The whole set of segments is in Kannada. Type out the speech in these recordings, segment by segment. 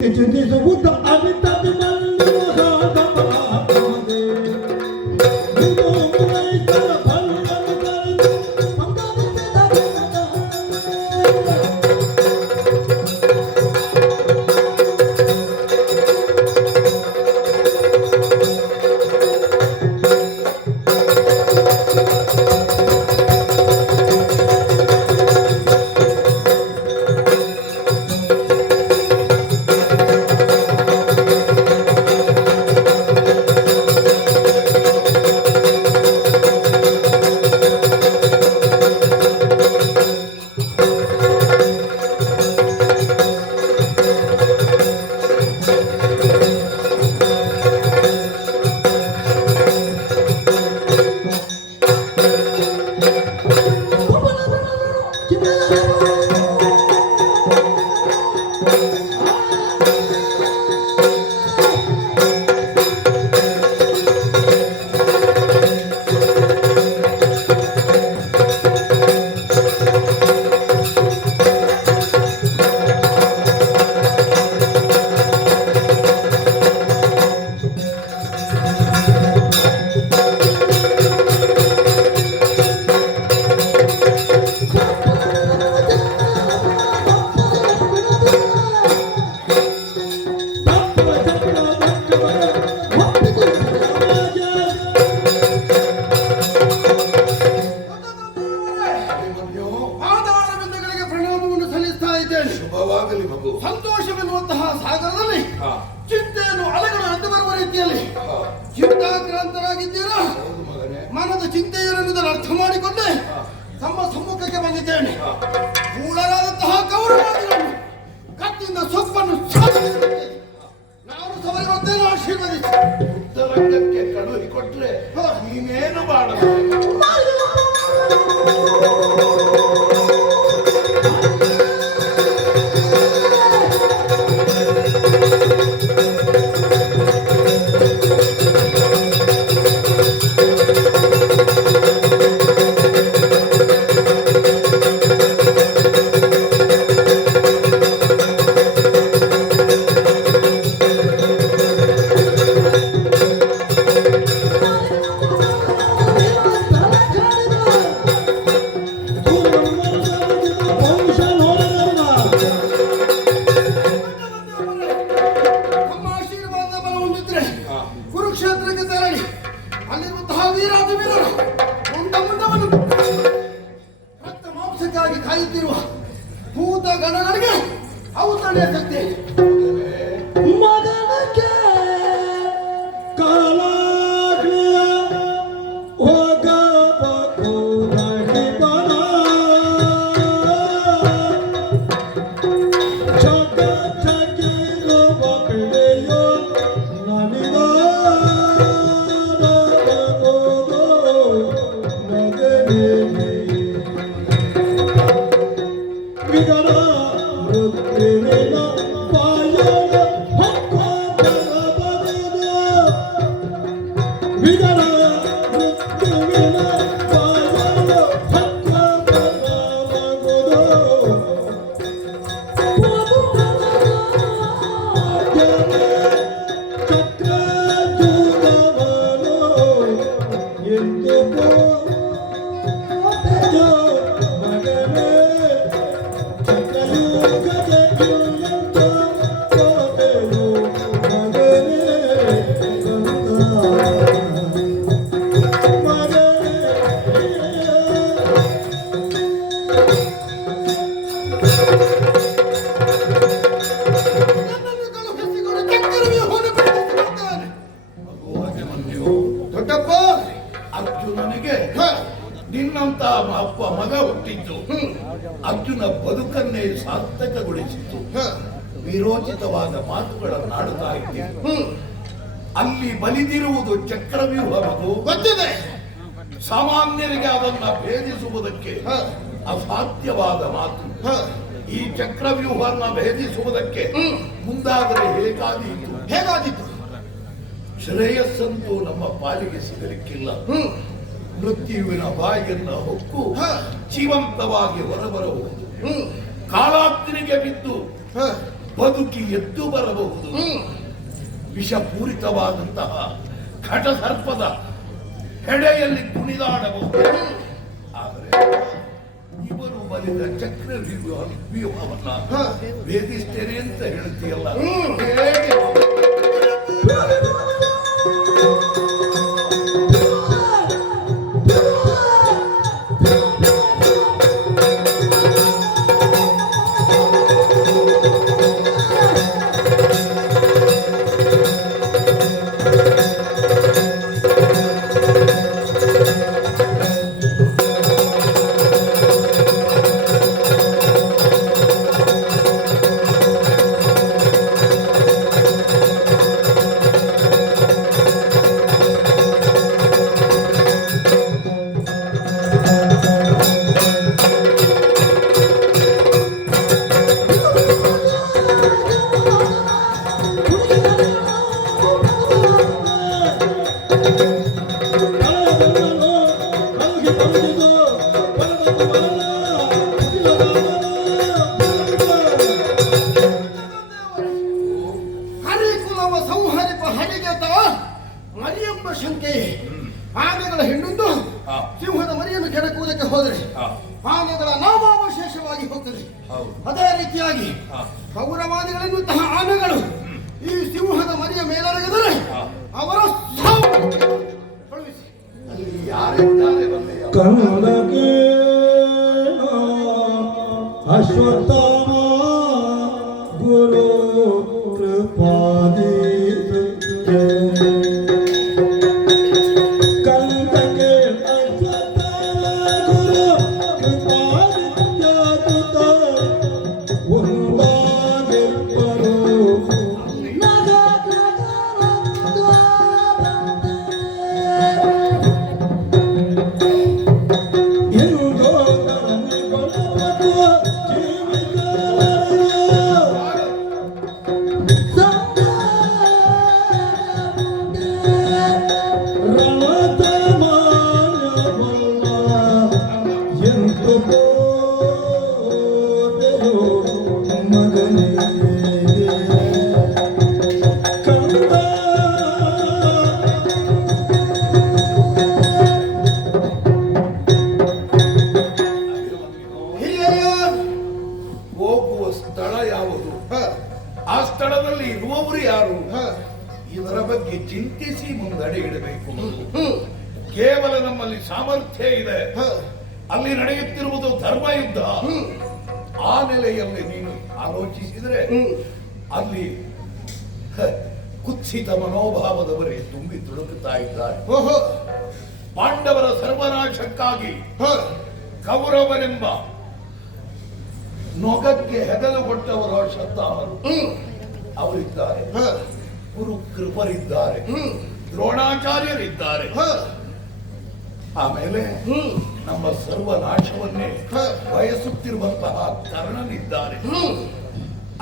ಚಿಂತಿಸುವುದು ಅವಿತತಿ ಸಂತೋಷವೆನ್ನುವಂತಹ ಸಾಗರದಲ್ಲಿ ಚಿಂತೆಯನ್ನು ಅಲೆಗಳು ಅಡ್ಡು ಬರುವ ರೀತಿಯಲ್ಲಿ ಚಿಂತಾಕ್ರಾಂತರಾಗಿದ್ದೀರಾ. ಮನದ ಚಿಂತೆ ಏನೆಂಬುದನ್ನು ಅರ್ಥ ಮಾಡಿಕೊಂಡೆ ತಮ್ಮ ಸಮ್ಮುಖಕ್ಕೆ ಬಂದಿದ್ದೇನೆ. ಮೂಳರಾದಂತಹ ಕೌರವಾದಿಗಳನ್ನು ಕತ್ತಿಯಿಂದ ಸೊಪ್ಪನ್ನು ನಾನು ಸವಾರಿ ಬರ್ತೇನೆ. ಆಶೀರ್ವದಿಸಿ ಉತ್ತರಂಗಕ್ಕೆ ಕಳುಹಿಕೊಟ್ರೆ ನೀನೇನು ಮಾಡಬಹುದು. ಕಾಯುತ್ತಿರುವ ಭೂತ ಗಣಗಳಿಗೆ ಔತಣೆ ಶಕ್ತಿ ಮಗನಕ್ಕೆ ಕಾಲಾಗ್ನಿಯ ಹೋಗಬೇಕು ನಡಿಬನ ಜಗ ಜಗಿರುವ ಬೆಳೆಯೋ ನನಗಾರಬಹುದು ಮಗನೇ ವಿಗರ ರುದ್ರನ ಪಾಯನ ಹಕ್ಕನ ಬರೆದ ವಿಗರ ರುದ್ರನ ಪಾಯನ ಹಕ್ಕನ ಬರೆದ ಚಕ್ರ ಜೂದವನು ಎಂದು ಮಗನೇ ದೊಡ್ಡಪ್ಪ ಅರ್ಜುನನಿಗೆ ನಿನ್ನಂತ ಅಪ್ಪ ಮಗ ಹುಟ್ಟಿದ್ದು ಅರ್ಜುನ ಬದುಕನ್ನೇ ಸಾರ್ಥಕಗೊಳಿಸಿತು. ವಿರೋಚಿತವಾದ ಮಾತುಗಳನ್ನಾಡುತ್ತಾ ಇದ್ದೀವಿ. ಅಲ್ಲಿ ಬಲಿದಿರುವುದು ಚಕ್ರವ್ಯೂಹ ಮಗು ಗೊತ್ತಿದೆ. ಸಾಮಾನ್ಯರಿಗೆ ಅದನ್ನ ಭೇದಿಸುವುದಕ್ಕೆ ಅಸಾಧ್ಯವಾದ ಮಾತು. ಈ ಚಕ್ರವ್ಯೂಹನ್ನ ಭೇದಿಸುವುದಕ್ಕೆ ಮುಂದಾದರೆ ಹೇಗಾದೀತು ಶ್ರೇಯಸ್ಸಂತೂ ನಮ್ಮ ಪಾಲಿಗೆ ಸಿಗಲಿಕ್ಕಿಲ್ಲ. ಮೃತ್ಯುವಿನ ಬಾಯಿಯನ್ನ ಹೊಕ್ಕು ಜೀವಂತವಾಗಿ ಹೊರಬರಬಹುದು. ಕಾಲಾಗ್ನಿಗೆ ಬಿದ್ದು ಬದುಕಿ ಎದ್ದು ಬರಬಹುದು. ವಿಷಪೂರಿತವಾದಂತಹ ಘಟಸರ್ಪದ ಹೆಡೆಯಲ್ಲಿ ಕುಣಿದಾಡಬಹುದು. ಆದರೆ ಇವರು ಬಲಿದ ಚಕ್ರ ವ್ಯೂಹವನ್ನ ಭೇದಿಸ್ತೇನೆ ಅಂತ ಹೇಳ್ತೀಯಲ್ಲ, ಹೇಗೆ? ಹರಿಕುಲವ ಸಂಹರಿಪ ಹರಿಗೆತ ಮರಿಯೆಂಬ ಶಂಕೆ. ಆನೆಗಳ ಹೆಣ್ಣೊಂದು ಸಿಂಹದ ಮರಿಯನ್ನು ಕೆಣಕುವುದಕ್ಕೆ ಹೋದರೆ ಆನೆಗಳ ನಾಮಾವಶೇಷವಾಗಿ ಹೋಗ್ತದೆ. ಅದೇ ರೀತಿಯಾಗಿ ಕೌರವಾದಿಗಳಿರುವಂತಹ ಆನೆಗಳು ಈ ಸಿಂಹದ ಮರಿಯ ಮೇಲೆರಗಿದರೆ ಅವರ ಸಾವು. ಕಳುಹಿಸಿ. ಅಲ್ಲಿ ಯಾರಿದ್ದಾರೆ ಬಂದೆಯ? ಕನಕೆ ಅಶ್ವತ್ಥಾಮ ಗುರು ಕೃಪಾದಿ ಕನಕೆ ಅಶ್ವತ್ಥಾಮ ಗುರು ಕೃಪಾದಿತ್ಯದುತ ಒಂದಾಗಿಬ್ಬರು ಹೋಗುವ ಸ್ಥಳ ಯಾವುದು? ಆ ಸ್ಥಳದಲ್ಲಿ ಇರುವವರು ಯಾರು? ಇದರ ಬಗ್ಗೆ ಚಿಂತಿಸಿ ಮುಂದಡೆ ಇಡಬೇಕು. ಕೇವಲ ನಮ್ಮಲ್ಲಿ ಸಾಮರ್ಥ್ಯ ಇದೆ, ಅಲ್ಲಿ ನಡೆಯುತ್ತಿರುವುದು ಧರ್ಮ ಯುದ್ಧ. ಆ ನೆಲೆಯಲ್ಲಿ ನೀನು ಆಲೋಚಿಸಿದರೆ ಅಲ್ಲಿ ಕುತ್ಸಿತ ಮನೋಭಾವದವರೇ ತುಂಬಿ ತುಳುಕುತ್ತಾ ಇದ್ದಾರೆ. ಪಾಂಡವರ ಸರ್ವನಾಶಕ್ಕಾಗಿ ಕೌರವನೆಂಬ ನೊಗಕ್ಕೆ ಹೆಗಲು ಕೊಟ್ಟವರು ಅಶ್ವತ್ಥಾಮರು ಅವರಿದ್ದಾರೆ, ಗುರು ಕೃಪರಿದ್ದಾರೆ, ದ್ರೋಣಾಚಾರ್ಯರಿದ್ದಾರೆ. ಆಮೇಲೆ ನಮ್ಮ ಸರ್ವನಾಶವನ್ನೇ ಬಯಸುತ್ತಿರುವಂತಹ ಕರ್ಣನಿದ್ದಾರೆ.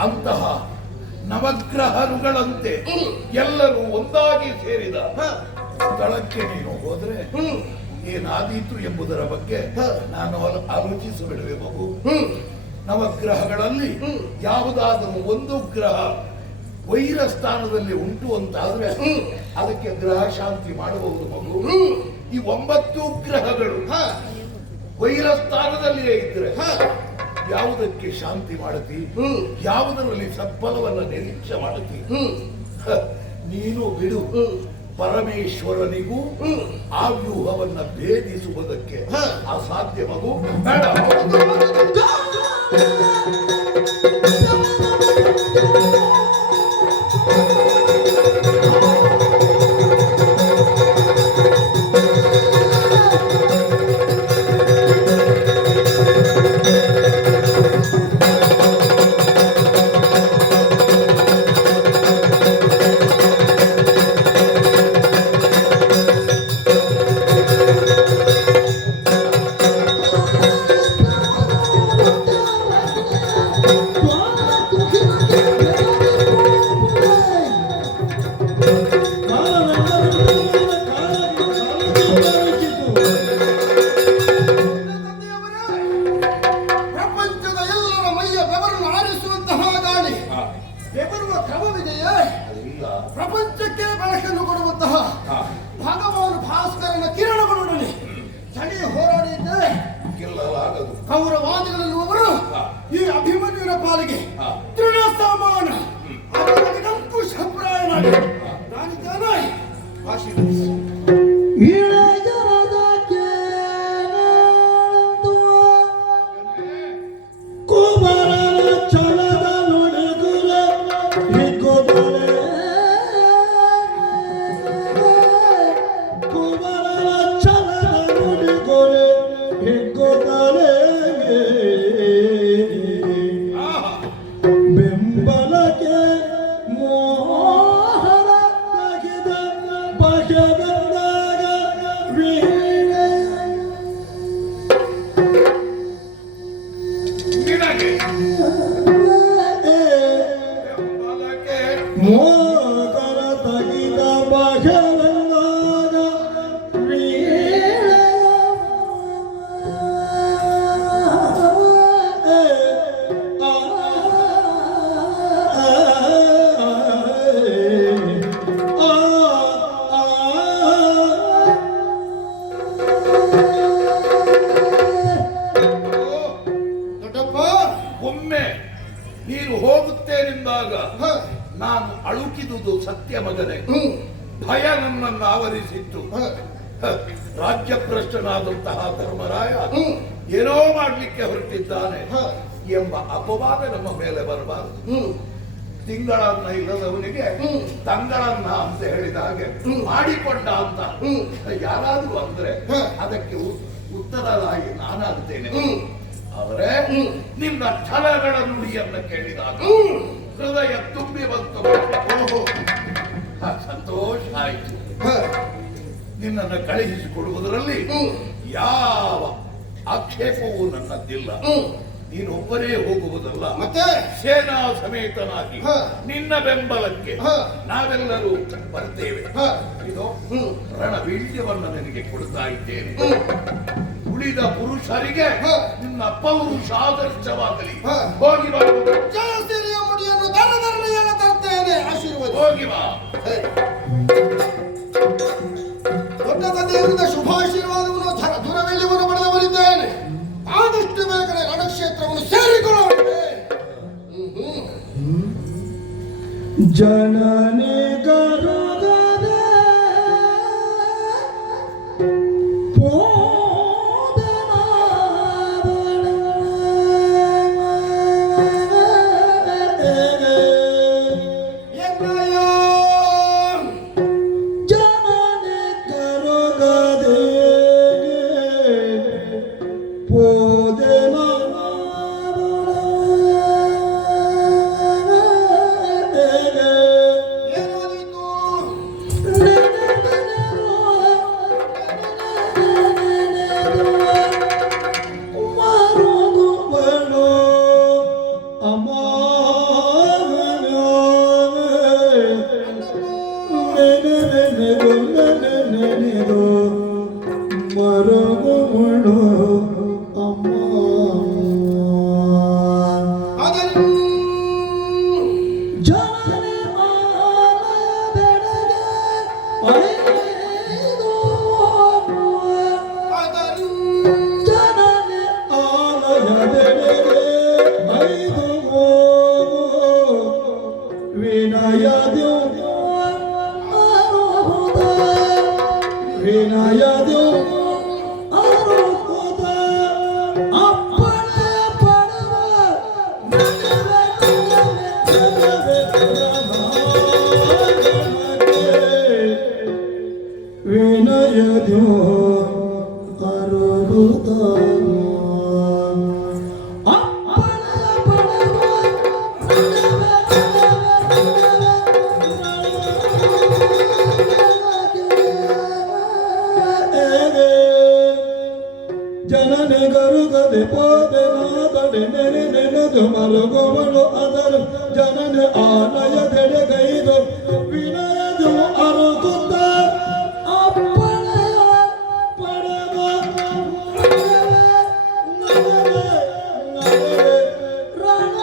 ಅಂತಹ ನವಗ್ರಹರುಗಳಂತೆ ಎಲ್ಲರೂ ಒಂದಾಗಿ ಸೇರಿದ ಸ್ಥಳಕ್ಕೆ ನೀನು ಹೋದ್ರೆ ಏನಾದೀತು ಎಂಬುದರ ಬಗ್ಗೆ ನಾನು ಆಲೋಚಿಸಿಬಿಡುವೆ ಮಗು. ನವಗ್ರಹಗಳಲ್ಲಿ ಯಾವುದಾದರೂ ಒಂದು ಗ್ರಹ ವೈರ ಸ್ಥಾನದಲ್ಲಿ ಉಂಟು ಅಂತಾದ್ರೆ ಅದಕ್ಕೆ ಗ್ರಹ ಶಾಂತಿ ಮಾಡಬಹುದು ಮಗು. ಈ 9 ಗ್ರಹಗಳು ವೈರ ಸ್ಥಾನದಲ್ಲಿಯೇ ಇದ್ರೆ ಯಾವುದಕ್ಕೆ ಶಾಂತಿ ಮಾಡತಿ, ಯಾವುದರಲ್ಲಿ ಸತ್ಫಲವನ್ನ ನಿರೀಕ್ಷೆ ಮಾಡತಿ? ನೀನು ಬಿಡು. ಪರಮೇಶ್ವರನಿಗೂ ಆ ವ್ಯೂಹವನ್ನ ಭೇದಿಸುವುದಕ್ಕೆ ಅಸಾಧ್ಯ ಮಗು. ಬೇಡ. ಬೆಳಕನ್ನು ಕೊಡುವಂತಹ ಭಗವಾನ್ ಭಾಸ್ಕರನ ಕಿರಣಗಳೊಡನೆ ಚಳಿ ಹೋರಾಡಿದ್ದೆ ಗೆಲ್ಲಲಾಗದು. ಕೌರವಾದಿಗಳನ್ನುವರು ಈ ಅಭಿಮನ್ಯುವಿನ ಪಾಲಿಗೆ ತೃಣ ಸಮಾನ ಅವನಿಗೆ ಅಂಕುಶಪ್ರಾಯನಾಗಿ ನಾನಿದ್ದಾನೆ. ಆಶೀರ್ವದಿಸಿ. ಕುಮಾರನ ಛಲದ ನುಡಿಗುರ ಹಿಗ್ಗುತ್ತದೆ. ಕುಮಾರನ ಛಲದ ನುಡಿಗುರ ಹಿಗ್ಗುತ್ತದೆ. ಬೆಂಬಲಕ್ಕೆ ಮೋಹರ ತೆಗೆದ ಬಗೆದಂದಾಗ ನಿನಗೆ ಬೆಂಬಲಕ್ಕೆ ಮೋಹರ ತೆಗೆದ ಬಗೆದಂದಾಗ ದೊಡ್ಡಪ್ಪ ಒಮ್ಮೆ ನೀನು ಹೋಗುತ್ತೇನೆಂದಾಗ ನಾನು ಅಳುಕಿದುದು ಸತ್ಯ ಮಗನೇ. ಭಯ ನನ್ನನ್ನು ಆವರಿಸಿತ್ತು. ರಾಜ್ಯಭ್ರಷ್ಟನಾದಂತಹ ಧರ್ಮರಾಯ ಏನೋ ಮಾಡ್ಲಿಕ್ಕೆ ಹೊರಟಿದ್ದಾನೆ ಎಂಬ ಅಪವಾದ ನಮ್ಮ ಮೇಲೆ ಬರಬಾರದು. ತಿಂಗಳನ್ನ ಇಲ್ಲದವನಿಗೆ ತಂಗಳನ್ನ ಅಂತ ಹೇಳಿದ ಹಾಗೆ ಮಾಡಿಕೊಂಡ ಅಂತ ಯಾರಾದ್ರೂ ಅಂದ್ರೆ ಅದಕ್ಕೆ ಉತ್ತರದಾಗಿ ನಾನಾಗ್ತೇನೆ. ಆದರೆ ನಿನ್ನ ಛಲಗಳ ನುಡಿಯನ್ನು ಕೇಳಿದಾಗ ಹೃದಯ ತುಂಬಿ ಬಂತು. ಸಂತೋಷ ಆಯಿತು. ನಿನ್ನನ್ನು ಕಳುಹಿಸಿಕೊಡುವುದರಲ್ಲಿ ಯಾವ ಆಕ್ಷೇಪವೂ ನನ್ನದ್ದಿಲ್ಲ. ನೀನೊಬ್ಬರೇ ಹೋಗುವುದಲ್ಲ, ಮತ್ತೆ ಸೇನಾ ಸಮೇತನಾಗಿ ನಿನ್ನ ಬೆಂಬಲಕ್ಕೆ ನಾವೆಲ್ಲರೂ ಬರ್ತೇವೆ. ಇದು ರಣವೀಳ್ಯವನ್ನು ನಿನಗೆ ಕೊಡ್ತಾ ಇದ್ದೇನೆ. ಉಳಿದ ಪುರುಷರಿಗೆ ನಿನ್ನ ಪೌರುಷಾದರ್ಶವಾಗಲಿ. ಹೋಗಿ ಬಾ. ಜಯಸಿರಿಯ ಮುಡಿಯನ್ನು ದರದರನೆಲ್ಲ ತರ್ತೇನೆ. ಆಶೀರ್ವಾದ. ಹೋಗಿ ಬಾ. ದೊಡ್ಡ ತಂದೆಯವರಿಂದ ಶುಭಾಶೀರ್ವಾದವನ್ನು ದೂರವೆಲ್ಲಿವನ್ನು ಪಡೆದವರಿದ್ದೇನೆ. ಆದಷ್ಟು ಬೇಗನೆ ರಣಕ್ಷೇತ್ರವನ್ನು ಸೇರಿಕೊಳ್ಳುತ್ತೇನೆ. ಜನನಿ ಗರುಗದೆ ಜನನೆ ಗರುಗದೆ ಪೋದೆ ನಾದಡೆ ನೆನೆ ನೆನೆದು ಮಲಗುವಳು ಅದರ ಜನನೆ ಆಲಯದೆಡೆಗೈದು ವಿನಯದು ಅರುಗುತ್ತ ಅಪ್ಪಳೆಯ ಪಡೆದ ರಣ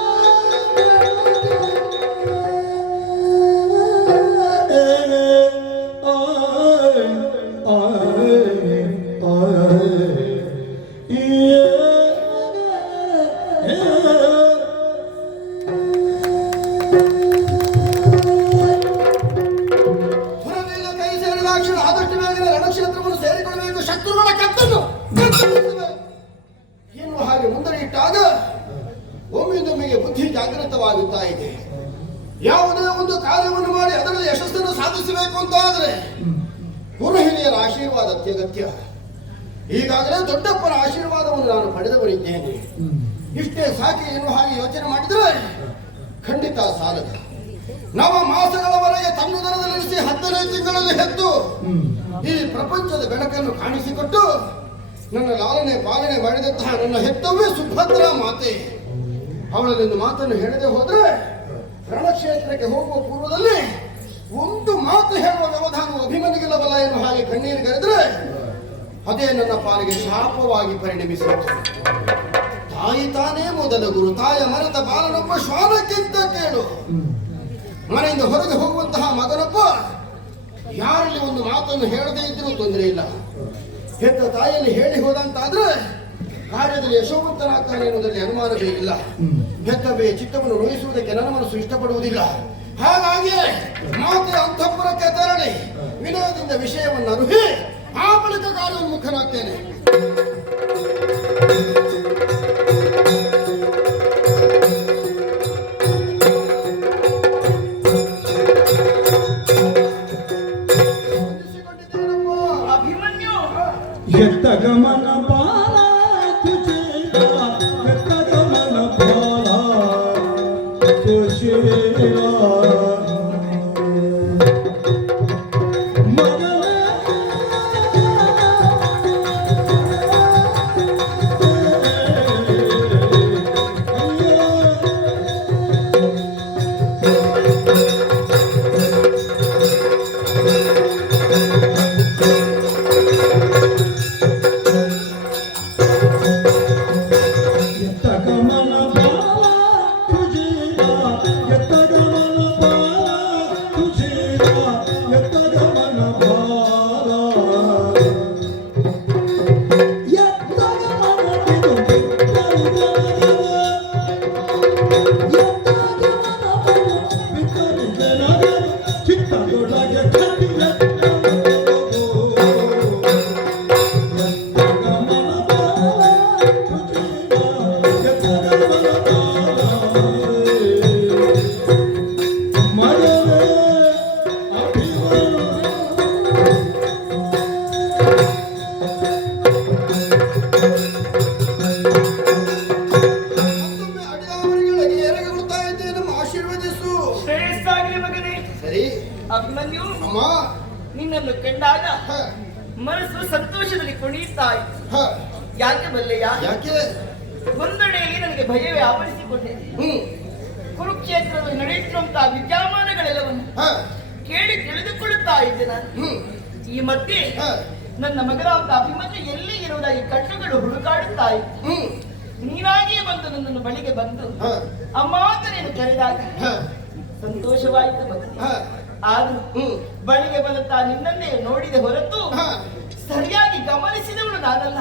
ಜಾಗೃತವಾಗುತ್ತಾ ಇದೆ. ಯಾವುದೇ ಒಂದು ಕಾರ್ಯವನ್ನು ಮಾಡಿ ಅದರಲ್ಲಿ ಯಶಸ್ಸನ್ನು ಸಾಧಿಸಬೇಕು ಅಂತ ಆದ್ರೆ ಗುರು ಹಿರಿಯರ ಆಶೀರ್ವಾದ ಅತ್ಯಗತ್ಯ. ಈಗಾಗಲೇ ದೊಡ್ಡಪ್ಪನ ಆಶೀರ್ವಾದವನ್ನು ನಾನು ಪಡೆದವರಿದ್ದೇನೆ. ಇಷ್ಟೇ ಸಾಕಿ ಎನ್ನುವ ಹಾಗೆ ಯೋಚನೆ ಮಾಡಿದರೆ ಖಂಡಿತ ಸಾಲದು. ನವ ಮಾಸಗಳವರೆಗೆ ತನ್ನುದರದಲ್ಲಿರಿಸಿ 10ನೇ ತಿಂಗಳಲ್ಲಿ ಹೆತ್ತು ಈ ಪ್ರಪಂಚದ ಬೆಳಕನ್ನು ಕಾಣಿಸಿಕೊಟ್ಟು ನನ್ನ ಲಾಲನೆ ಪಾಲನೆ ಮಾಡಿದಂತಹ ನನ್ನ ಹೆತ್ತವೇ ಸುಭದ್ರ ಮಾತೆ. ಅವಳಲ್ಲಿಂದು ಮಾತನ್ನು ಹೇಳದೆ ಹೋದ್ರೆ ರಣಕ್ಷೇತ್ರಕ್ಕೆ ಹೋಗುವ ಪೂರ್ವದಲ್ಲಿ ಒಂದು ಮಾತು ಹೇಳುವ ವ್ಯವಧಾನವು ಅಭಿಮನ್ಯುಗಿಲ್ಲವಲ್ಲ ಎನ್ನುವ ಹಾಗೆ ಕಣ್ಣೀರಿಗರೆದ್ರೆ ಅದೇ ನನ್ನ ಪಾಲಿಗೆ ಶಾಪವಾಗಿ ಪರಿಣಮಿಸಿತು. ತಾಯಿ ತಾನೇ ಮೊದಲ ಗುರು, ತಾಯ ಮರೆತ ಬಾಲನೊಬ್ಬ ಶ್ವಾನಕ್ಕಿಂತ ಕೇಳು. ಮನೆಯಿಂದ ಹೊರಗೆ ಹೋಗುವಂತಹ ಮಗನೊಬ್ಬ ಯಾರಲ್ಲಿ ಒಂದು ಮಾತನ್ನು ಹೇಳದೇ ಇದ್ರೂ ತೊಂದರೆ ಇಲ್ಲ. ಹೆತ್ತ ತಾಯಿಯಲ್ಲಿ ಹೇಳಿ ಹೋದಂತಾದ್ರೆ ಕಾರ್ಯದಲ್ಲಿ ಯಶೋವಂತನಾಗ್ತಾನೆ ಎನ್ನುವುದರಲ್ಲಿ ಅನುಮಾನವೇ ಇಲ್ಲ. ಹೆತ್ತವೇ ಚಿತ್ತವನ್ನು ನೋಯಿಸುವುದಕ್ಕೆ ನನ್ನ ಮನಸ್ಸು ಇಷ್ಟಪಡುವುದಿಲ್ಲ. ಹಾಗಾಗಿ ಮಾತೆ ಅಂತಃಪುರಕ್ಕೆ ತೆರಳಿ ವಿನಯದಿಂದ ವಿಷಯವನ್ನು ಅರುಹಿ ಆ ಬಳಿಕ ಕಾರ್ಯೋನ್ಮುಖನಾಗ್ತೇನೆ. ಎತ್ತ ಗಮನ ಬಾಲ ತುಜೇಗ ಎತ್ತ ಗಮನ ಬಾಲ ತುಜೇಗ ಅಭಿಮನ್ಯು ನಿನ್ನನ್ನು ಕಂಡಾಗ ಮನಸ್ಸು ಸಂತೋಷದಲ್ಲಿ ಕುಣಿಯುತ್ತಾ ಇತ್ತು. ಯಾಕೆ ಬಲ್ಲೆಯ? ಯಾಕೆ? ಒಂದೆಡೆಯಲ್ಲಿ ನನಗೆ ಭಯವೇ ಆವರಿಸಿಕೊಂಡಿದೆ. ಕುರುಕ್ಷೇತ್ರದಲ್ಲಿ ನಡೆಯುತ್ತಿರುವಂತಹ ವಿದ್ಯಮಾನಗಳೆಲ್ಲವನ್ನು ಕೇಳಿ ತಿಳಿದುಕೊಳ್ಳುತ್ತಾ ಇದ್ದೆ ನಾನು. ಈ ಮಧ್ಯೆ ನನ್ನ ಮಗನಾದ ಅಭಿಮನ್ಯು ಎಲ್ಲಿ ಇರುವುದಾಗಿ ಕಣ್ಣುಗಳು ಹುಡುಕಾಡುತ್ತಾ ಇತ್ತು. ನೀನಾಗಿಯೇ ಬಂದು ನನ್ನನ್ನು ಬಳಿಗೆ ಬಂದು ಅಮ್ಮ ಅಂತ ನೀನು ಕರೆದಾಗ ಸಂತೋಷವಾಯಿತು ಭಕ್ತಿ. ಆದ್ರೂ ಬಳಿಗೆ ಬರುತ್ತಾ ನಿನ್ನನ್ನೇ ನೋಡಿದ ಹೊರತು ಸರಿಯಾಗಿ ಗಮನಿಸಿದವಳು ನಾನಲ್ಲ.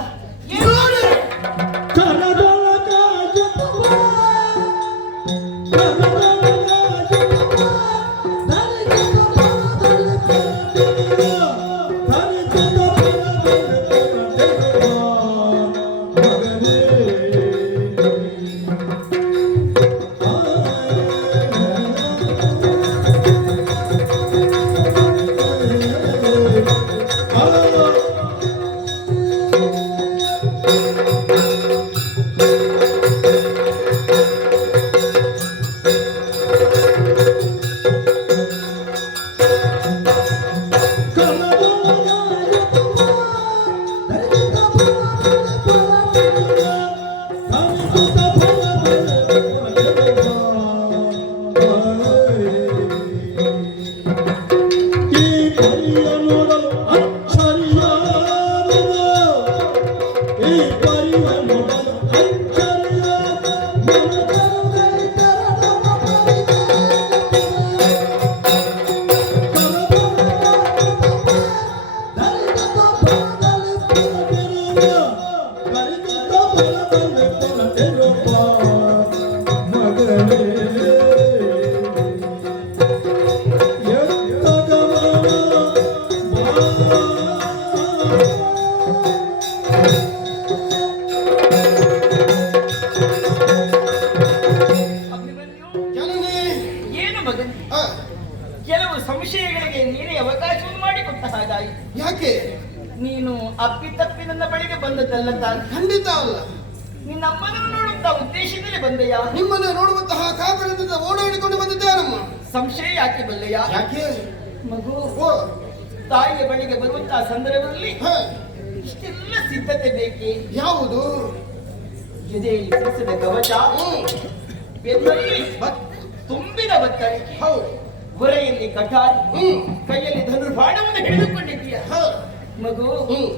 ಕೆಲವು ಸಂಶಯಗಳಿಗೆ ನೀನೇ ಅವಕಾಶವನ್ನು ಮಾಡಿಕೊಟ್ಟ ಹಾಗಾಯಿತು. ಯಾಕೆ? ನೀನು ಅಪ್ಪಿತಪ್ಪಿ ನನ್ನ ಬಳಿಗೆ ಬಂದದ್ದಲ್ಲ ತಾನು. ಖಂಡಿತ ಅಲ್ಲ. ನಿನ್ನ ಅಮ್ಮನನ್ನು ನೋಡುವಂತ ಉದ್ದೇಶದಲ್ಲಿ ಬಂದೆಯಾ? ನಿಮ್ಮನ್ನು ನೋಡುವಂತಹ ಕಾಕರದಿಂದ ಓಡಾಡಿಕೊಂಡು ಬಂದಿದ್ದೇನಮ್ಮ. ಸಂಶಯ ಯಾಕೆ ಬಲ್ಲೆಯ? ಯಾಕೆ? ಮಗು ಓ, ತಾಯಿಯ ಬಳಿಗೆ ಬರುವಂತಹ ಸಂದರ್ಭದಲ್ಲಿ ಹ, ಇಷ್ಟೆಲ್ಲ ಸಿದ್ಧತೆ ಬೇಕೆ? ಯಾವುದು? ಎದೆಯಲ್ಲಿ ಸಿಡಿಸಿದ ಕವಚ, ಬೆನ್ನಲ್ಲಿ ತುಂಬಿದ ಬತ್ತಳಿಕೆ, ಹೌದು. ಹೊರೆಯಲ್ಲಿ ಕಠಾರಿ, ಹ್ಮ್. ಕೈಯಲ್ಲಿ ಧನುರ್ಬಾಣವನ್ನು ಹಿಡಿದುಕೊಂಡಿದ್ದೀಯ. ಹ, ಮಗು ಹ್ಮ್.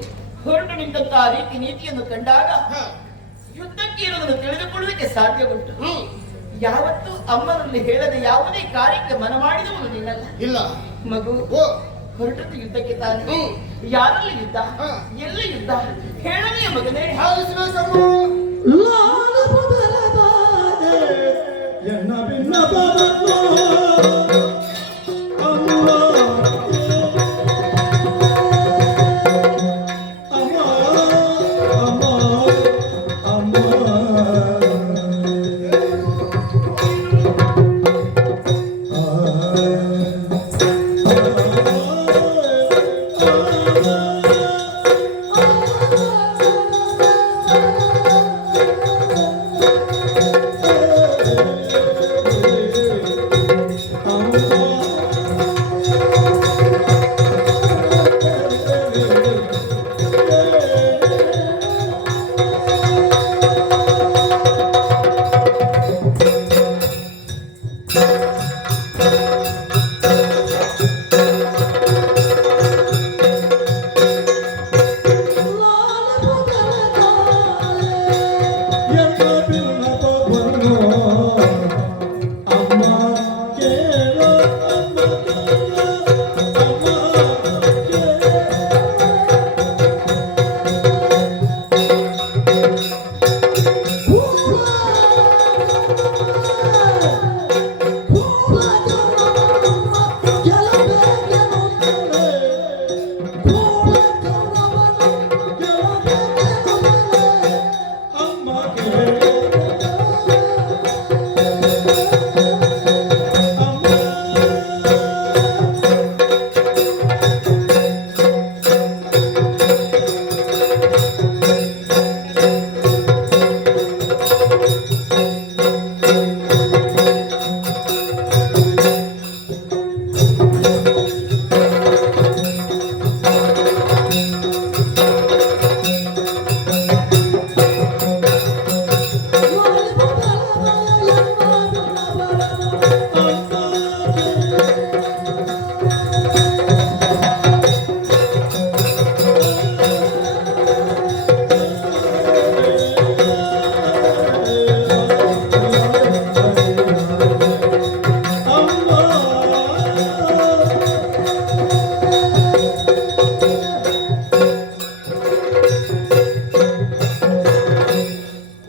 ಹೊರಟು ನಿಂತಹ ರೀತಿ ನೀತಿಯನ್ನು ಕಂಡಾಗ ಹ, ಯುದ್ಧಕ್ಕೆ ಇರುವುದನ್ನು ತಿಳಿದುಕೊಳ್ಳುವುದಕ್ಕೆ ಸಾಧ್ಯ ಉಂಟು. ಹ್ಮ್. ಯಾವತ್ತೂ ಅಮ್ಮನಲ್ಲಿ ಹೇಳದೆ ಯಾವುದೇ ಕಾರ್ಯಕ್ಕೆ ಮನ ಮಾಡಿದವನು ನೀನಲ್ಲ. ಇಲ್ಲ. ಮಗು ಓ, ಹೊರಟದ್ದು ಯುದ್ಧಕ್ಕೆ ತಾನೆ. ಹ್ಮ್. ಯಾರಲ್ಲಿ ಯುದ್ಧ? ಹ. ಎಲ್ಲಿ ಯುದ್ಧ? ಹೇಳನೆಯ ಮಗನೇ. ಹಾರಿಸಬೇಕಮ್ಮ. ಲಾಲ ಬದಲದಾದೆ ಎನ್ನ ಭಿನ್ನಪವನ್ನು ಅಮ್ಮ ಅಮ್ಮ ಅಮ್ಮ ಅಮ್ಮ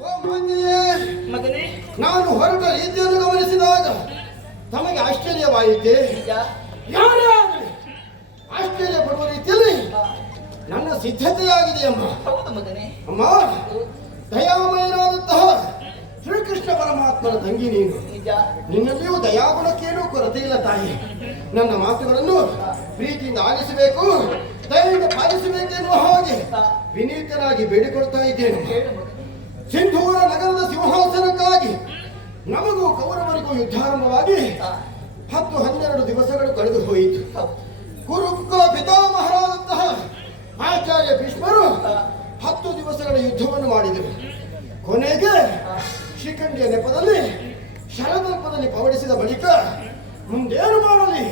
ಓ ಮಂದಿಯೇ, ಮಗನೇ ನಾನು ಹೊರಟ ರೀತಿಯನ್ನು ಗಮನಿಸಿದಾಗ ತಮಗೆ ಆಶ್ಚರ್ಯವಾಯಿತೆ. ನಿಜ. ಯಾರೇ ಆಗಲಿ ಆಶ್ಚರ್ಯ ಪಡುವ ರೀತಿಯಲ್ಲಿ ನನ್ನ ಸಿದ್ಧತೆಯಾಗಿದೆಯಮ್ಮ. ಹೌದು ಮಗನೇ. ಅಮ್ಮ, ದಯಾಮಯನಾದಂತಹ ಶ್ರೀಕೃಷ್ಣ ಪರಮಾತ್ಮನ ತಂಗಿ ನೀನು. ನಿಜ. ನಿನ್ನಲ್ಲಿಯೂ ದಯಾಗುಣಕ್ಕೇನೂ ಕೊರತೆ ಇಲ್ಲ ತಾಯಿ. ನನ್ನ ಮಾತುಗಳನ್ನು ಪ್ರೀತಿಯಿಂದ ಆಲಿಸಬೇಕು, ದಯೆಯಿಂದ ಪಾಲಿಸಬೇಕೆನ್ನುವ ಹಾಗೆ ವಿನೀತನಾಗಿ ಬೇಡಿಕೊಳ್ತಾ ಇದ್ದೇನೆ. ಹೇಳು ಮಗನೇ. ಸಿಂಧೂರ ನಗರದ ಸಿಂಹಾಸನಕ್ಕಾಗಿ ನಮಗೂ ಕೌರವರಿಗೂ ಯುದ್ಧಾರಂಭವಾಗಿ 10-12 ದಿವಸಗಳು ಕಳೆದು ಹೋಯಿತು. ಹೌದು. ಕುರುಕುಲ ಪಿತಾಮಹರಾದಂತಹ ಆಚಾರ್ಯ ಭೀಷ್ಮರು 10 ದಿವಸಗಳ ಯುದ್ಧವನ್ನು ಮಾಡಿದರು. ಕೊನೆಗೆ ಶಿಖಂಡಿಯ ನೆಪದಲ್ಲಿ ಶರದಲ್ಪದಲ್ಲಿ ಪವಡಿಸಿದ ಬಳಿಕ ಮುಂದೇನು ಮಾಡಲಿ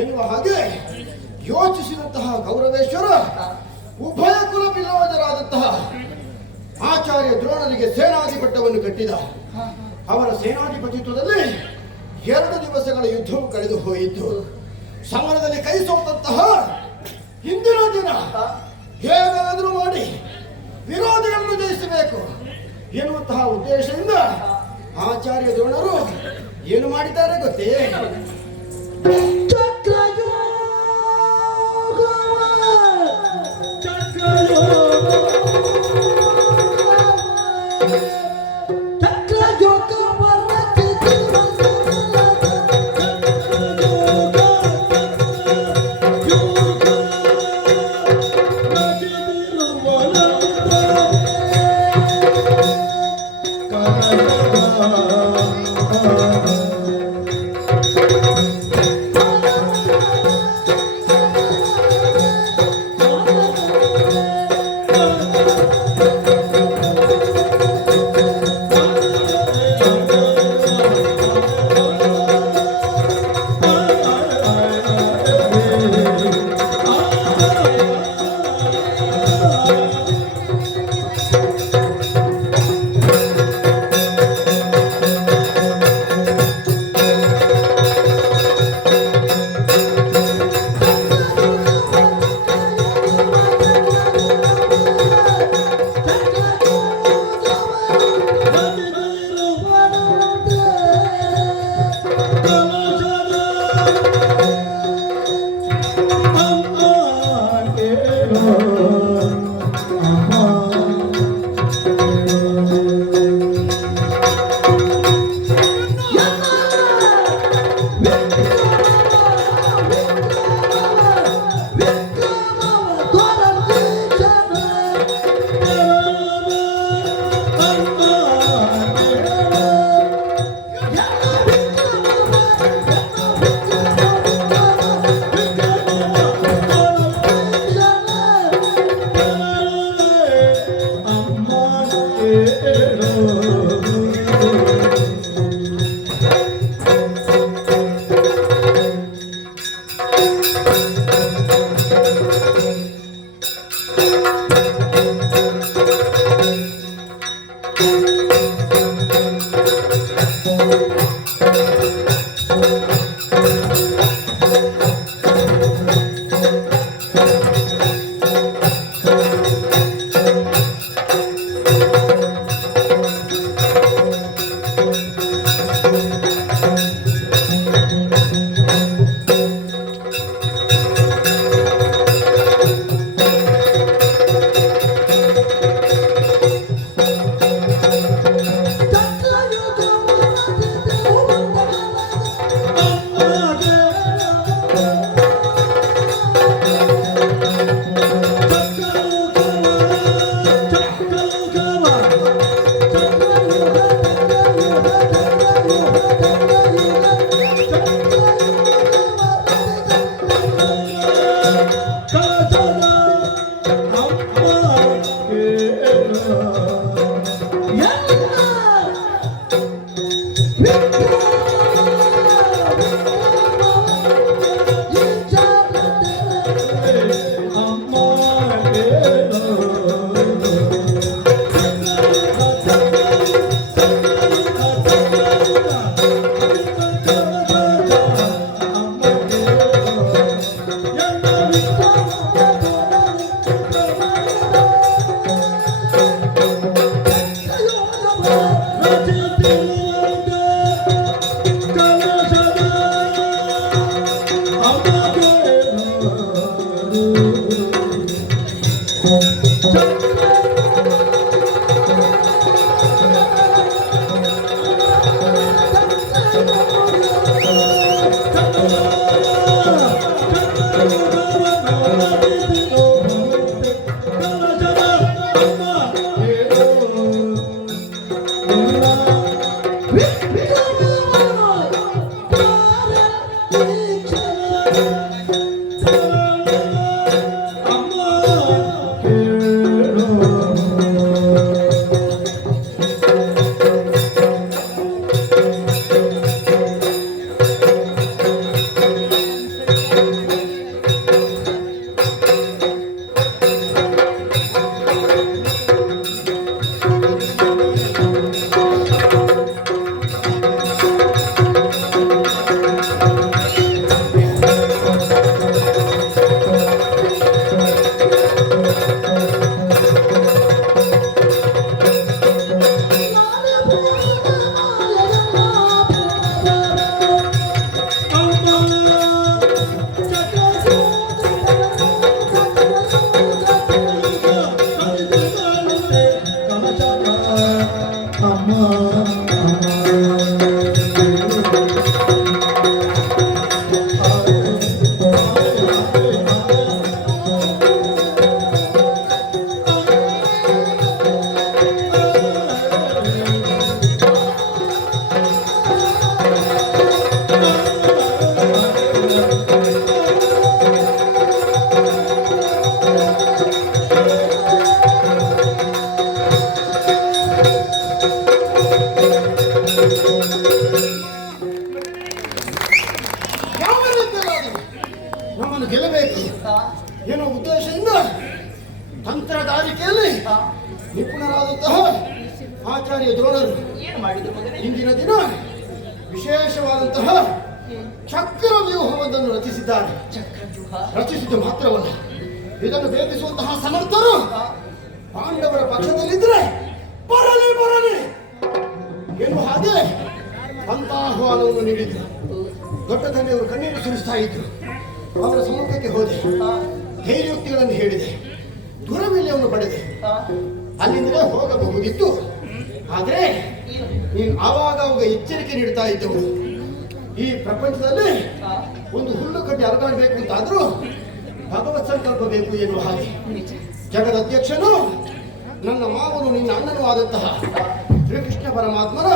ಎನ್ನುವ ಹಾಗೆ ಯೋಚಿಸಿದಂತಹ ಕೌರವೇಶ್ವರ ಉಭಯ ಕುಲ ಪಿಲೋಜರಾದಂತಹ ಆಚಾರ್ಯ ದ್ರೋಣರಿಗೆ ಸೇನಾಧಿಪತ್ಯವನ್ನು ಕಟ್ಟಿದ. ಅವರ ಸೇನಾಧಿಪತಿತ್ವದಲ್ಲಿ 2 ದಿವಸಗಳ ಯುದ್ಧವು ಕಳೆದು ಹೋಯಿತು. ಸಮರದಲ್ಲಿ ಕೈ ಸೋತಂತಹ ಹಿಂದಿನ ದಿನ ಹೇಗಾದರೂ ಮಾಡಿ ವಿರೋಧಿಗಳನ್ನು ಜಯಿಸಬೇಕು ಎನ್ನುವಂತಹ ಉದ್ದೇಶದಿಂದ ಆಚಾರ್ಯ ದ್ರೋಣರು ಏನು ಮಾಡಿದ್ದಾರೆ ಗೊತ್ತೇ? ಚಕ್ರಯೋಗ ನಮ್ಮನ್ನು ಗೆಲ್ಲಬೇಕು ಏನೋ ಉದ್ದೇಶದಿಂದ ತಂತ್ರಗಾರಿಕೆಯಲ್ಲಿ ನಿಪುಣರಾದಂತಹ ಆಚಾರ್ಯ ದ್ರೋಣರು ಏನು ಮಾಡಿದ್ರು ಮಗನೇ? ಇಂದಿನ ದಿನ ವಿಶೇಷವಾದಂತಹ ಚಕ್ರ ವ್ಯೂಹವೊಂದನ್ನು ರಚಿಸಿದ್ದಾರೆ. ಚಕ್ರವ್ಯೂಹ ರಚಿಸಿದ್ದು ಮಾತ್ರವಲ್ಲ, ಇದನ್ನು ಭೇದಿಸುವಂತಹ ಸಮರ್ಥರು ಪಾಂಡವರ ಪಕ್ಷದಲ್ಲಿದ್ದರೆ ಬರಲಿ ಬರಲಿ ಎನ್ನುವ ಹಾಗೆ ಅಂತಾಹ್ವಾನವನ್ನು ನೀಡಿದ್ರು. ದೊಡ್ಡ ತಂದೆಯವರು ಕಣ್ಣೀರು ಸುರಿಸ್ತಾ ಇದ್ರು. ಅವರ ಸಮ್ಮುಖಕ್ಕೆ ಹೋದೆ, ಧೈರ್ಯೋಕ್ತಿಗಳನ್ನು ಹೇಳಿದೆ, ದುರವಿಲ್ಯವನ್ನು ಪಡೆದೆ. ಅಲ್ಲಿಂದಲೇ ಹೋಗಬಹುದಿತ್ತು, ಆದರೆ ನೀನು ಆವಾಗ ಅವಾಗ ಎಚ್ಚರಿಕೆ ನೀಡ್ತಾ ಇದ್ದವು. ಈ ಪ್ರಪಂಚದಲ್ಲಿ ಒಂದು ಹುಲ್ಲು ಕಡ್ಡಿ ಅಲುಗಾಡಬೇಕು ಅಂತಾದ್ರೂ ಭಗವತ್ ಸಂಕಲ್ಪ ಬೇಕು ಎನ್ನುವ ಹಾಗೆ ಜಗದ ಅಧ್ಯಕ್ಷನು ನನ್ನ ಮಾವನು ನಿನ್ನ ಅಣ್ಣನೂ ಆದಂತಹ ಶ್ರೀಕೃಷ್ಣ ಪರಮಾತ್ಮನ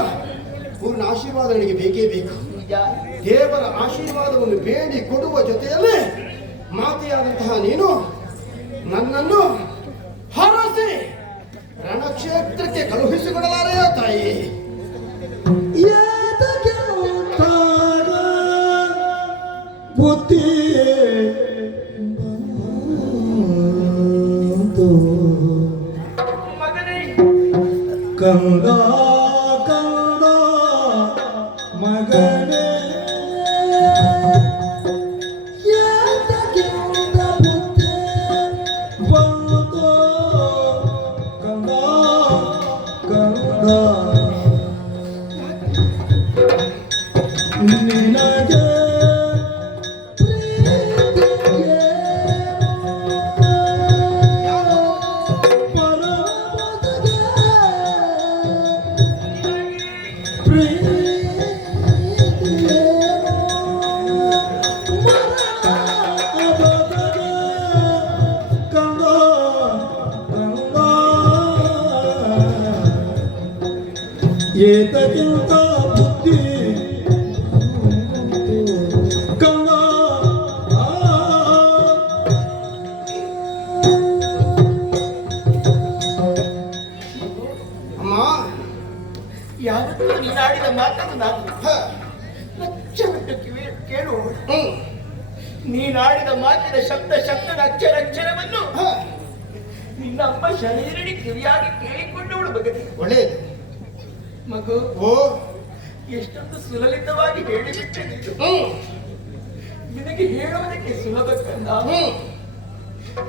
ಪೂರ್ಣ ಆಶೀರ್ವಾದ ನನಗೆ ಬೇಕೇ ಬೇಕು. ದೇವರ ಆಶೀರ್ವಾದವನ್ನು ಬೇಡಿ ಕೊಡುವ ಜೊತೆಯಲ್ಲಿ ಮಾತೆಯಾದಂತಹ ನೀನು ನನ್ನನ್ನು ಹರಸಿ ರಣಕ್ಷೇತ್ರಕ್ಕೆ ಕಳುಹಿಸಿಕೊಡಲಾರೆಯ ತಾಯಿ. ಬುದ್ಧಿ ಕಂದ ಕಂದ ಮಗನೇ ಬುದ್ಧಿ ಬಂತು ಕಂದ ಕಂದ ನಿನಗೆ ಏತಕ್ಕಿಂತ ಬುದ್ಧಿ ಗಂಗಾ ಅಮ್ಮ ಯಾವತ್ತೂ ನೀನಾಡಿದ ಮಾತನ್ನು ನಾನು ಹ, ಲಕ್ಷ ಬಿಟ್ಟು ಕೇಳುವವಳು. ಹ್ಮ್, ನೀನಾಡಿದ ಮಾತಿನ ಶಬ್ದದ ಅಕ್ಷರವನ್ನು ಹ, ನಿನ್ನ ಅಮ್ಮ ಶರೀರಡಿ ಕಿವಿಯಾಗಿ ಕೇಳಿಕೊಂಡವಳು ಮಗನೇ. ಒಳ್ಳೆಯದು. ಮಗು, ಓ, ಎಷ್ಟೊಂದು ಸುಲಲಿತವಾಗಿ ಹೇಳಿಬಿಟ್ಟೆ ನೀನು. ಹ್ಮ್, ನಿನಗೆ ಹೇಳುವುದಕ್ಕೆ ಸುಲಭ ಕಂದ. ಹ್ಮ್.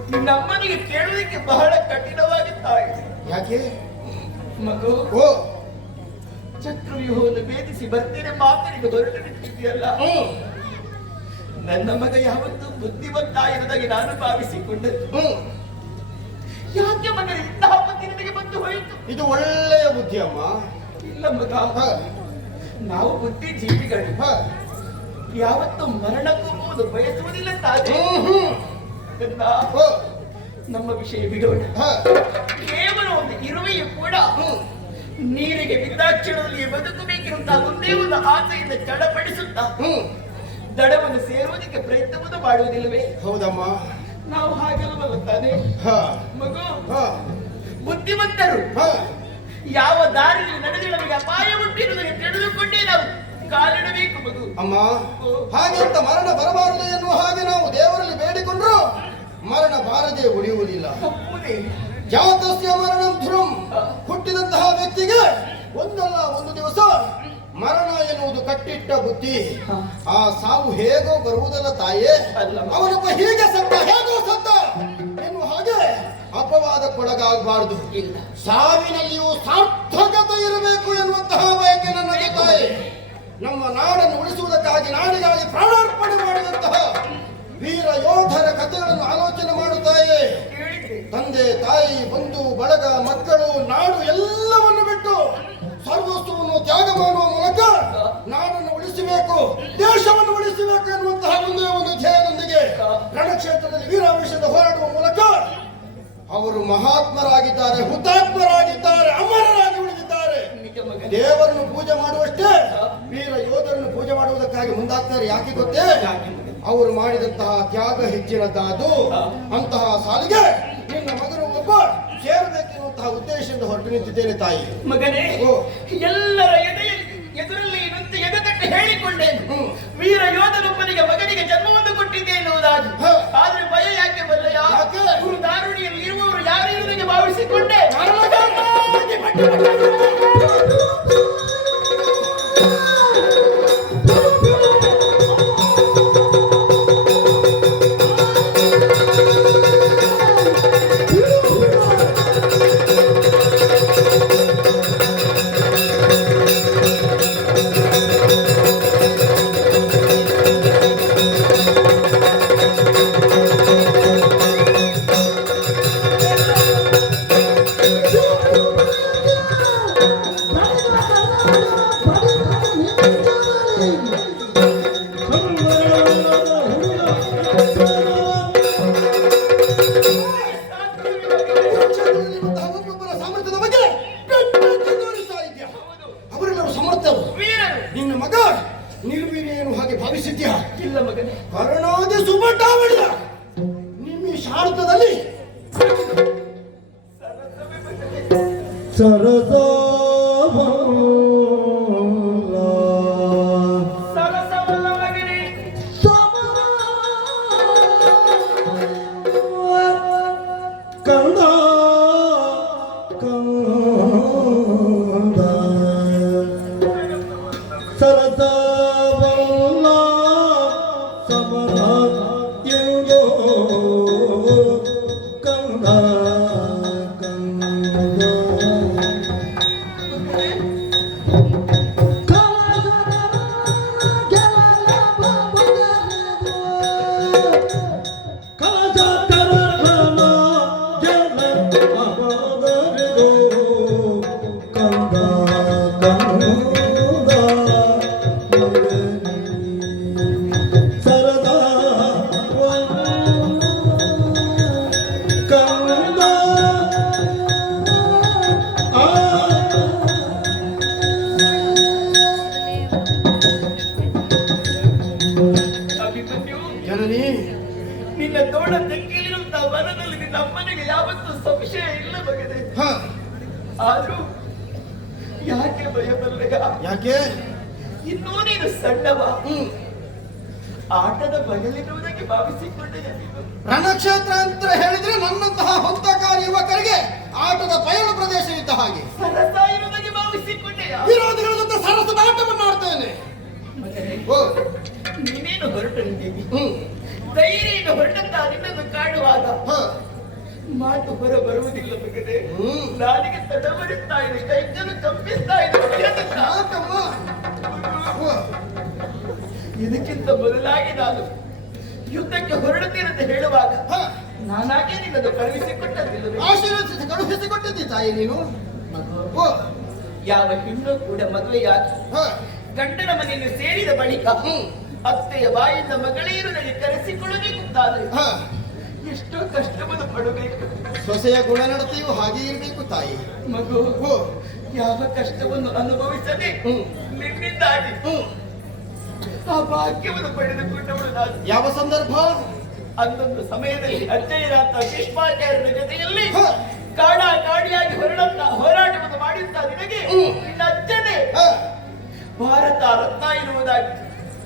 ನಿನ್ನ ಅಮ್ಮನಿಗೆ ಕೇಳುವುದಕ್ಕೆ ಬಹಳ ಕಠಿಣವಾಗಿತ್ತಾಯಿತು. ಯಾಕೆ? ಮಗು, ಓ, ಚಕ್ರವ್ಯೂಹವನ್ನು ಭೇದಿಸಿ ಬರ್ತೇನೆ ಮಾತನಿಗೆ ಹೊರಟು ನಿಂತಿದೆಯಲ್ಲ. ಹ್ಮ್, ನನ್ನ ಮಗ ಯಾವತ್ತೂ ಬುದ್ಧಿವಂತ ಎನ್ನುವುದಾಗಿ ನಾನು ಭಾವಿಸಿಕೊಂಡದ್ದು. ಹ್ಮ್. ಯಾಕೆ ಮಗನ ಇಂತಹ ಬುದ್ಧಿ ನಿನಗೆ ಬಂದು ಹೋಯಿತು? ಇದು ಒಳ್ಳೆಯ ಬುದ್ಧಿ ಅಮ್ಮ. ಇಲ್ಲ ಮಗ, ಹ, ನಾವು ಬುದ್ಧಿ ಜೀವಿಗಳು. ಹ, ಯಾವತ್ತು ಮರಣಕ್ಕೂ ಹೋಗುವುದು ಬಯಸುವುದಿಲ್ಲ ತಾನೆ. ಹ್ಮ್, ಹ್ಮ್. ಕಂದ, ಓ, ನಮ್ಮ ವಿಷಯ ಬಿಡೋಣ. ಹ, ಕೇವಲ ಒಂದು ಇರುವೆಯು ಕೂಡ ಹ್ಮ್. ನೀರಿಗೆ ಬಿದ್ದಾಕ್ಷಣದಲ್ಲಿ ಬದುಕಬೇಕಿರುವಂತಹ ಒಂದೇ ಒಂದು ಆಸೆಯಿಂದ ಚಡಪಡಿಸುತ್ತಾ ಹ್ಮ್. ದಡವನ್ನು ಸೇರುವುದಕ್ಕೆ ಪ್ರಯತ್ನವನ್ನು ಮಾಡುವುದಿಲ್ಲವೇ? ಹೌದಮ್ಮ. ನಾವು ಹಾಗೆಲ್ಲವಲ್ಲ ತಾನೆ ಹ, ಮಗು. ಹ, ಬುದ್ಧಿವಂತರು ಹ. ಯಾವ ದಾರಿಯಲ್ಲಿ ನಡೆದು ನಮಗೆ ಅಪಾಯ ಉಂಟಿರುವುದನ್ನು ತಿಳಿದುಕೊಂಡೇ ನಾವು ಕಾಲಿಡಬೇಕು ಮಗು. ಅಮ್ಮ, ಹಾಗೆ ಅಂತ ಮರಣ ಬರಬಾರದು ಎನ್ನುವ ಹಾಗೆ ನಾವು ದೇವರಲ್ಲಿ ಬೇಡಿಕೊಂಡ್ರು ಮರಣ ಬಾರದೆ ಉಳಿಯುವುದಿಲ್ಲ. ತಪ್ಪುದೇ. ಜಾತಸ್ಯ ಮರಣಂ ಧ್ರುವಂ. ಹುಟ್ಟಿದಂತಹ ವ್ಯಕ್ತಿಗೆ ಒಂದಲ್ಲ ಒಂದು ದಿವಸ ಮರಣ ಎನ್ನುವುದು ಕಟ್ಟಿಟ್ಟ ಬುದ್ಧಿ. ಆ ಸಾವು ಹೇಗೋ ಬರುವುದಲ್ಲ ತಾಯೇ. ಅಲ್ಲ. ಅವನೊಬ್ಬ ಹೀಗೆ ಸತ್ತ ಹೇಗೋ ಸತ್ತ ಎನ್ನುವ ಹಾಗೆ ಅಪವಾದಕ್ಕೊಳಗಾಗಬಾರದು. ಇಲ್ಲ. ಸಾವಿನಲ್ಲಿಯೂ ಸಾರ್ಥಕತೆ ಇರಬೇಕು ಎನ್ನುವಂತಹ ಬಯಕೆ ನನ್ನ ತಾಯಿ. ನಮ್ಮ ನಾಡನ್ನು ಉಳಿಸುವುದಕ್ಕಾಗಿ ನಾಡಿಗಾಗಿ ಪ್ರಾಣಾರ್ಪಣೆ ಮಾಡಿದಂತಹ ವೀರ ಯೋಧರ ಕಥೆಗಳನ್ನು ಆಲೋಚನೆ ಮಾಡುತ್ತಾಯೇ. ಕೇಳಿದ್ದೆ. ತಂದೆ ತಾಯಿ ಬಂಧು ಬಳಗ ಮಕ್ಕಳು ನಾಡು ಎಲ್ಲವನ್ನು ಬಿಟ್ಟು ಸರ್ವಸ್ವವನ್ನು ತ್ಯಾಗ ಮಾಡುವ ಮೂಲಕ ನಾಡನ್ನು ಉಳಿಸಬೇಕು, ದೇಶವನ್ನು ಉಳಿಸಬೇಕು ಎನ್ನುವಂತಹ ಒಂದೇ ಒಂದು ಧ್ಯೇಯದೊಂದಿಗೆ ರಣಕ್ಷೇತ್ರದಲ್ಲಿ ವೀರಾವೇಶದ ಹೋರಾಡುವ ಮೂಲಕ ಅವರು ಮಹಾತ್ಮರಾಗಿದ್ದಾರೆ, ಹುತಾತ್ಮರಾಗಿದ್ದಾರೆ, ಅಮರರಾಗಿ ಉಳಿದಿದ್ದಾರೆ. ನಿಜ ಮಗ. ದೇವರನ್ನು ಪೂಜೆ ಮಾಡುವಷ್ಟೇ ವೀರ ಯೋಧರನ್ನು ಪೂಜೆ ಮಾಡುವುದಕ್ಕಾಗಿ ಮುಂದಾಗ್ತಾರೆ. ಯಾಕೆ ಗೊತ್ತೇ? ಅವರು ಮಾಡಿದಂತಹ ತ್ಯಾಗ ಹೆಚ್ಚಿನದ್ದಾದು. ಅಂತಹ ಸಾಲಿಗೆ ನಿನ್ನ ಮಗನು ಒಬ್ಬ ಸೇರಬೇಕೆನ್ನುವಂತಹ ಉದ್ದೇಶದಿಂದ ಹೊರಟು ನಿಂತಿದ್ದೇನೆ ತಾಯಿ. ಮಗನೇ, ಓ. ಎಲ್ಲರ ಎದುರಲ್ಲಿ ಇನ್ನೊಂದು ಎದೆತಟ್ಟು ಹೇಳಿಕೊಂಡೆ. ಹ್ಮ್. ವೀರ ಯೋಧನೊಬ್ಬನಿಗೆ ಮಗನಿಗೆ ಜನ್ಮವನ್ನು ಕೊಟ್ಟಿದ್ದೆ ಎನ್ನುವುದಾಗಿ. ಹ. ಆದ್ರೆ ಭಯ ಯಾಕೆ ಬರಲ್ಲ? ಯಾಕೆ? ಗುರು ದಾರುಣಿಯಲ್ಲಿ ಇರುವವರು ಯಾರು ಇರುವುದಕ್ಕೆ ಭಾವಿಸಿಕೊಂಡೆ. ಒಬ್ಬೊಬ್ಬರ ಸಾಮರ್ಥ್ಯದ ಬಗ್ಗೆ ತೋರಿಸ್ತಾ ಇದ್ಯಾ? ಅವರೆಲ್ಲರೂ ಸಮರ್ಥರು. ವೀರರು. ನಿನ್ನ ಮಗ ನಿರ್ವೀರ್ಯನು ಹಾಗೆ ಭಾವಿಸಿದ್ಯಾ? ಇಲ್ಲ ಮಗನೇ. ಕರುಣಾದಿ ಸುಬಟಾವಳಿಯ ನಿಮ್ಮ ಈ ಶಾರದದಲ್ಲಿ ಸರಸಾ ಸರಸವಲ್ಲ ಮಗನೇ. ಕಂದ ಕಂದ ಸರಸವಲ್ಲ ಸಮರ ಎಂದೋ ಕಂದ ಕಂದ ಜನನಿ ನಿನ್ನ ತೋಳ ತೆಕ್ಕಿಲಿರುವಂತಹ ವನದಲ್ಲಿ ನಿನ್ನ ಅಮ್ಮನಿಗೆ ಯಾವತ್ತೂ ಸಂಶಯ ಇಲ್ಲ ಮಗನೇ. ಹ ಆದ್ರೂ ಯಾಕೆ ಭಯಬಲ್ಲೆಯ? ಯಾಕೆ? ಇನ್ನೂ ನೀನು ಸಣ್ಣವ. ಹ್ಮ್ ಆಟದ ಬಯಲಿರುವುದಕ್ಕೆ ಭಾವಿಸಿಕೊಂಡೆಯ ನೀನು. ರಣಕ್ಷೇತ್ರ ಅಂತ ಹೇಳಿದ್ರೆ ನನ್ನಂತಹ ಹೊಂತಕಾರಿ ಯುವಕರಿಗೆ ಆಟದ ಬಯಲು ಪ್ರದೇಶ ಇದ್ದ ಹಾಗೆ. ಸರಸ ಇರುವುದಕ್ಕೆ ಭಾವಿಸಿಕೊಂಡೆಯ? ವಿರೋಧಿಗಳ ಜೊತೆ ಸರಸದ ಆಟವನ್ನು ಆಡ್ತೇನೆ. ಮಗನೇ, ಓ ನೀನೇನು ಹೊರಟಿದ್ದೀವಿ. ಹ್ಮ್ ಧೈರ್ಯದಿಂದ ಹೊರಟಂತ ನಿನ್ನನ್ನು ಕಾಣುವಾಗ ಹ ಮಾತು ಹೊರ ಬರುವುದಿಲ್ಲ ಮಗನೇ. ಹ್ಮ್ ನಾಲಿಗೆ ತಡಬರುತ್ತಾ ಇದೆ, ಕೈಗಳು ಕಂಪಿಸ್ತಾ ಇದೆ. ಯಾಕಮ್ಮ? ಓ ಇದಕ್ಕಿಂತ ಮೊದಲಾಗಿ ನಾನು ಯುದ್ಧಕ್ಕೆ ಹೊರಡುತ್ತೀರಂತ ಹೇಳುವಾಗ ಹ ನಾನಾಗೆ ನಿನ್ನನ್ನು ಕಳುಹಿಸಿಕೊಟ್ಟದ್ದಿಲ್ಲ. ಆಶೀರ್ವದಿಸಿ ಕಳುಹಿಸಿಕೊಟ್ಟಿದ್ದಿ ತಾಯಿ ನೀನು. ಓ ಯಾವ ಹೆಣ್ಣು ಕೂಡ ಮದುವೆಯಾಗಿ ಹ ಗಂಡನ ಮನೆಯನ್ನು ಸೇರಿದ ಬಳಿಕ ಹ್ಮ್ ಅತ್ತೆಯ ಬಾಯಿಂದ ಮಗಳೇರು ನನಗೆ ಕರೆಸಿಕೊಳ್ಳಬೇಕಂತಾದ್ರೆ ಹ ಎಷ್ಟೋ ಕಷ್ಟವನ್ನು ಪಡಬೇಕು. ಸೊಸೆಯ ಗುಣನಡತೆಯು ಹಾಗೆ ಇರಬೇಕು ತಾಯಿ. ಮಗು ಓ ಯಾವ ಕಷ್ಟವನ್ನು ಅನುಭವಿಸದೆ ಹ್ಮ್ ನಿನ್ನಿಂದಾಗಿ ಹ್ಮ್ ಆ ಭಾಗ್ಯವನ್ನು ಪಡೆದುಕೊಂಡವಳು ನಾನು. ಯಾವ ಸಂದರ್ಭ? ಅಂದೊಂದು ಸಮಯದಲ್ಲಿ ಅಜ್ಜಯ್ಯರಾದ ಭೀಷ್ಮಾಚಾರ್ಯರ ಜೊತೆಯಲ್ಲಿ ಹ. ಕಾಡಿಯಾಗಿ ಹೋರಾಟವನ್ನು ಮಾಡಿದ್ದ ನಿನಗೆ ನಿನ್ನ ಅಜ್ಜನೇ ಹ ಭಾರತ ರತ್ನ ಇರುವುದಾಗಿ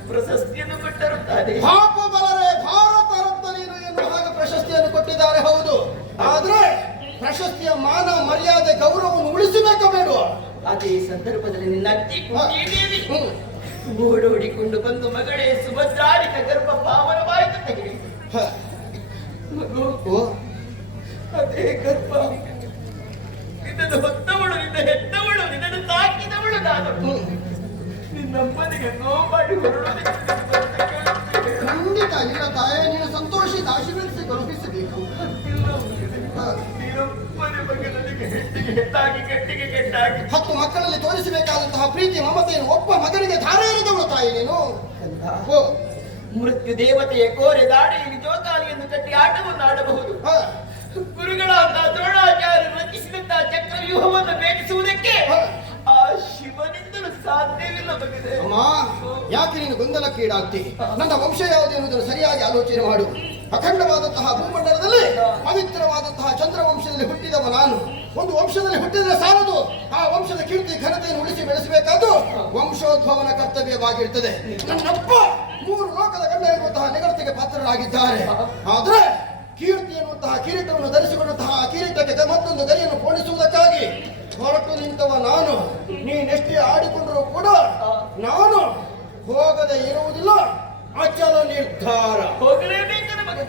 ಪ್ರಶಸ್ತಿಯನ್ನು ಕೊಟ್ಟಿರುತ್ತಾರೆ. ಪಾಪ ಬಲರೇ ಭಾರತ ರತ್ನ ನೀನು ಎನ್ನುವ ಹಾಗೆ ಪ್ರಶಸ್ತಿಯನ್ನು ಕೊಟ್ಟಿದ್ದಾರೆ. ಹೌದು, ಆದ್ರೆ ಪ್ರಶಸ್ತಿಯ ಮಾನ ಮರ್ಯಾದೆ ಗೌರವವನ್ನು ಉಳಿಸಬೇಕ ಬೇಡುವ? ಅದೇ ಸಂದರ್ಭದಲ್ಲಿ ನಿನ್ನ ಅಜ್ಜಿ ಕುಂತಿದೇವಿ ಹ್ಮ್ ಓಡೋಡಿಕೊಂಡು ಬಂದು ಮಗಳೇ ಸುಭದ್ರಾರಿಕ ಗರ್ಭ ಪಾವನವಾಯಿತು ಅಂತ ಹೇಳಿ ಹ. ಮಗು ಓ ಅದೇ ಗರ್ಭ ನಿನ್ನನ್ನು ಹೊತ್ತವಳು, ನಿನ್ನ ಹೆತ್ತವಳು, ನಿನ್ನನ್ನು ತಾಕಿದವಳು ನಾನು. ನಿನ್ನಮ್ಮನಿಗೆ ನೋವು ಮಾಡಿ ಖಂಡಿತ ಇಲ್ಲ ತಾಯೇ, ನೀನು ಸಂತೋಷಿತ ಆಶೀರ್ವದಿಸಿ ಕಳುಹಿಸಬೇಕು. ನೀನೊಬ್ಬನೇ ಬಗ್ಗೆ ನನಗೆ ಹೆಟ್ಟಿಗೆ ಹೆಟ್ಟಾಗಿ ಗಟ್ಟಿಗೆ ಕೆಟ್ಟಾಗಿ 10 ಮಕ್ಕಳಲ್ಲಿ ತೋರಿಸಬೇಕಾದಂತಹ ಪ್ರೀತಿ ಮಮತೆಯನ್ನು ಒಬ್ಬ ಮಗನಿಗೆ ಧಾರೆ ಎರೆದವಳು ತಾಯಿ ನೀನು. ಓ ಮೃತ್ಯು ದೇವತೆಯ ಕೋರೆ ದಾಡಿಯಲ್ಲಿ ಜೋಕಾಲಿಯನ್ನು ಕಟ್ಟಿ ಆಟವನ್ನು ಆಡಬಹುದು. ಹ ಗುರುಗಳಾದ ದ್ರೋಣಾಚಾರ್ಯರು ರಚಿಸಿದಂತಹ ಚಕ್ರವ್ಯೂಹವನ್ನು ಭೇದಿಸುವುದಕ್ಕೆ ಆ ಶಿವನಿಂದಲೂ ಸಾಧ್ಯವಿಲ್ಲ ಮಗನೇ. ಅಮ್ಮ, ಯಾಕೆ ನೀನು ಗೊಂದಲಕ್ಕೀಡಾಗ್ತಿ? ನನ್ನ ವಂಶ ಯಾವುದು ಎನ್ನುವುದನ್ನು ಸರಿಯಾಗಿ ಆಲೋಚನೆ ಮಾಡು. ಅಖಂಡವಾದಂತಹ ಭೂಮಂಡಲದಲ್ಲಿ ಪವಿತ್ರವಾದಂತಹ ಚಂದ್ರವಂಶದಲ್ಲಿ ಹುಟ್ಟಿದವ ನಾನು. ಒಂದು ವಂಶದಲ್ಲಿ ಹುಟ್ಟಿದರೆ ಸಾಲದು, ಆ ವಂಶದ ಕೀರ್ತಿ ಘನತೆಯನ್ನು ಉಳಿಸಿ ಬೆಳೆಸಬೇಕಾದ್ದು ವಂಶೋದ್ಭವನ ಕರ್ತವ್ಯವಾಗಿರ್ತದೆ. ನನ್ನಪ್ಪ 3 ಲೋಕದ ಗಂಡ ಎನ್ನುವಂತಹ ನಿಗಡತೆಗೆ ಪಾತ್ರರಾಗಿದ್ದಾರೆ. ಆದ್ರೆ ಕೀರ್ತಿ ಎನ್ನುವಂತಹ ಕಿರೀಟವನ್ನು ಧರಿಸಿಕೊಂಡಂತಹ ಆ ಕಿರೀಟಕ್ಕೆ ಮತ್ತೊಂದು ಗರಿಯನ್ನು ಪೋಣಿಸುವುದಕ್ಕಾಗಿ ಹೊರಟು ನಿಂತವ ನಾನು. ನೀನೆಷ್ಟೇ ಆಡಿಕೊಂಡರೂ ಕೂಡ ನಾನು ಹೋಗದೆ ಇರುವುದಿಲ್ಲ. ಅಚಲ ನಿರ್ಧಾರ. ಹೋಗಲೇಬೇಕಲ್ಲ ಮಗ.